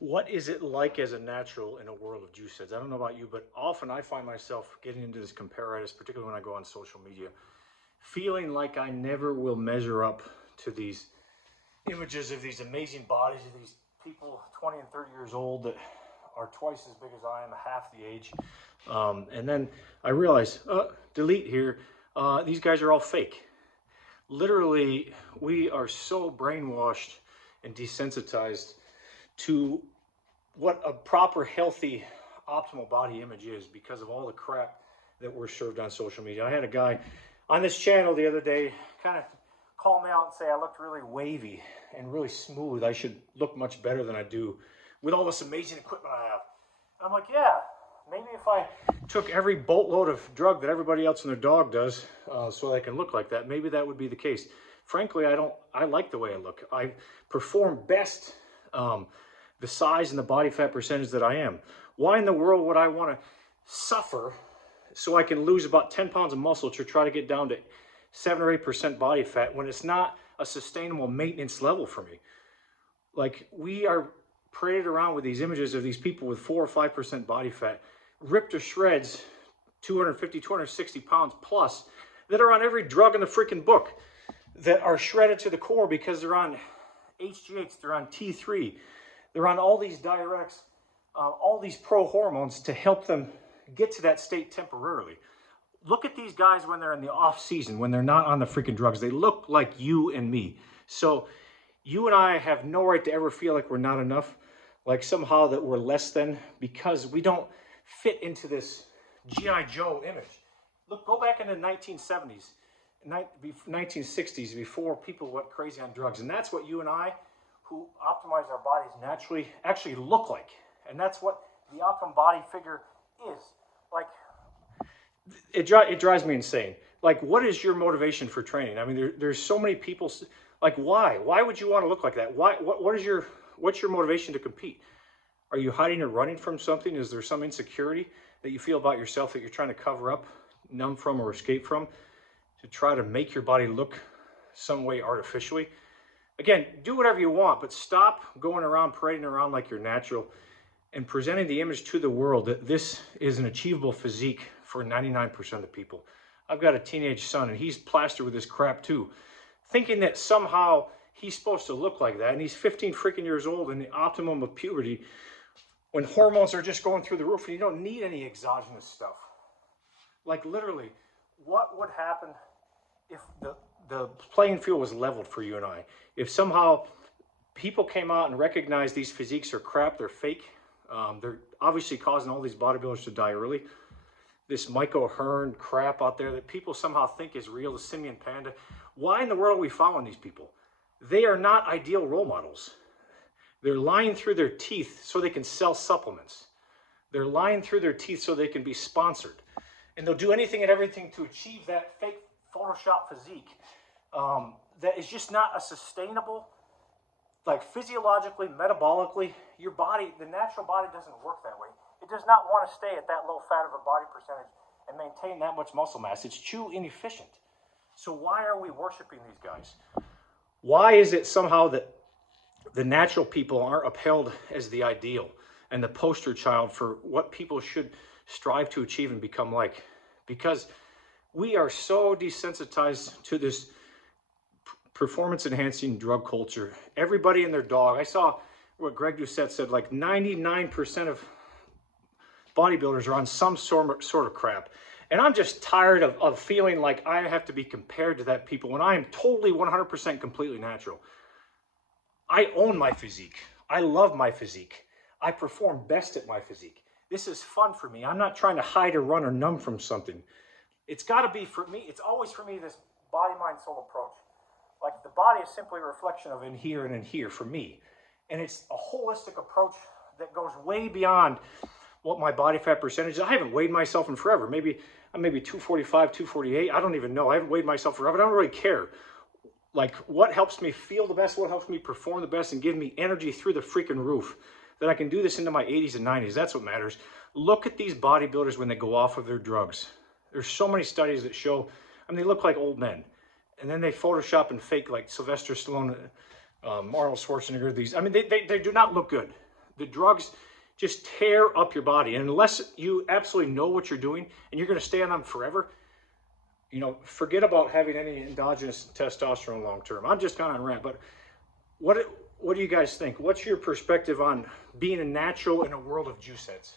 What is it like as a natural in a world of juice heads? I don't know about you, but often I find myself getting into this comparitis, particularly when I go on social media, feeling like I never will measure up to these images of these amazing bodies of these people 20 and 30 years old that are twice as big as I am, half the age. And then I realize, delete here, these guys are all fake. Literally, we are so brainwashed and desensitized to what a proper, healthy, optimal body image is because of all the crap that we're served on social media. I had a guy on this channel the other day kind of call me out and say I looked really wavy and really smooth. I should look much better than I do with all this amazing equipment I have. And I'm like, yeah, maybe if I took every boatload of drug that everybody else and their dog does so I can look like that, maybe that would be the case. Frankly, I like the way I look. I perform best the size and the body fat percentage that I am. Why in the world would I want to suffer so I can lose about 10 pounds of muscle to try to get down to 7 or 8% body fat when it's not a sustainable maintenance level for me? Like, we are paraded around with these images of these people with 4 or 5% body fat, ripped to shreds, 250, 260 pounds plus, that are on every drug in the freaking book, that are shredded to the core because they're on HGH, they're on T3, they're on all these diuretics, all these pro hormones to help them get to that state temporarily. Look at these guys when they're in the off season, when they're not on the freaking drugs. They look like you and me. So you and I have no right to ever feel like we're not enough, like somehow that we're less than, because we don't fit into this G.I. Joe image. Look, go back into the 1970s, 1960s, before people went crazy on drugs. And that's what you and I, who optimize our bodies naturally, actually look like. And that's what the optimum body figure is. Like, it drives me insane. Like, what is your motivation for training? I mean, there's so many people. Like, why would you want to look like that? What's your motivation to compete? Are you hiding or running from something? Is there some insecurity that you feel about yourself that you're trying to cover up, numb from, or escape from, to try to make your body look some way artificially? Again, do whatever you want, but stop going around parading around like you're natural and presenting the image to the world that this is an achievable physique for 99% of the people. I've got a teenage son and he's plastered with this crap too, thinking that somehow he's supposed to look like that. And he's 15 freaking years old in the optimum of puberty when hormones are just going through the roof and you don't need any exogenous stuff. Like, literally, what would happen if the playing field was leveled for you and I? If somehow people came out and recognized these physiques are crap, they're fake, they're obviously causing all these bodybuilders to die early. This Mike O'Hearn crap out there that people somehow think is real, the Simian Panda. Why in the world are we following these people? They are not ideal role models. They're lying through their teeth so they can sell supplements. They're lying through their teeth so they can be sponsored. And they'll do anything and everything to achieve that fake Photoshop physique that is just not a sustainable, like, physiologically, metabolically, your body, the natural body doesn't work that way. It does not want to stay at that low fat of a body percentage and maintain that much muscle mass. It's too inefficient. So why are we worshiping these guys? Why is it somehow that the natural people aren't upheld as the ideal and the poster child for what people should strive to achieve and become like? Because we are so desensitized to this performance enhancing drug culture. Everybody and their dog. I saw what Greg Doucette said, like 99% of bodybuilders are on some sort of crap. And I'm just tired of feeling like I have to be compared to that people when I am totally 100% completely natural. I own my physique. I love my physique. I perform best at my physique. This is fun for me. I'm not trying to hide or run or numb from something. It's got to be, for me, it's always for me, this body, mind, soul approach. Like, the body is simply a reflection of in here and in here for me. And it's a holistic approach that goes way beyond what my body fat percentage is. I haven't weighed myself in forever. I'm maybe 245, 248. I don't even know. I haven't weighed myself forever. I don't really care. Like, what helps me feel the best, what helps me perform the best and give me energy through the freaking roof, that I can do this into my 80s and 90s. That's what matters. Look at these bodybuilders when they go off of their drugs. There's so many studies that show, I mean, they look like old men. And then they Photoshop and fake, like Sylvester Stallone, Arnold Schwarzenegger. These, I mean, they do not look good. The drugs just tear up your body. And unless you absolutely know what you're doing and you're going to stay on them forever, you know, forget about having any endogenous testosterone long term. I'm just kind of on rant, but what do you guys think? What's your perspective on being a natural in a world of juice heads?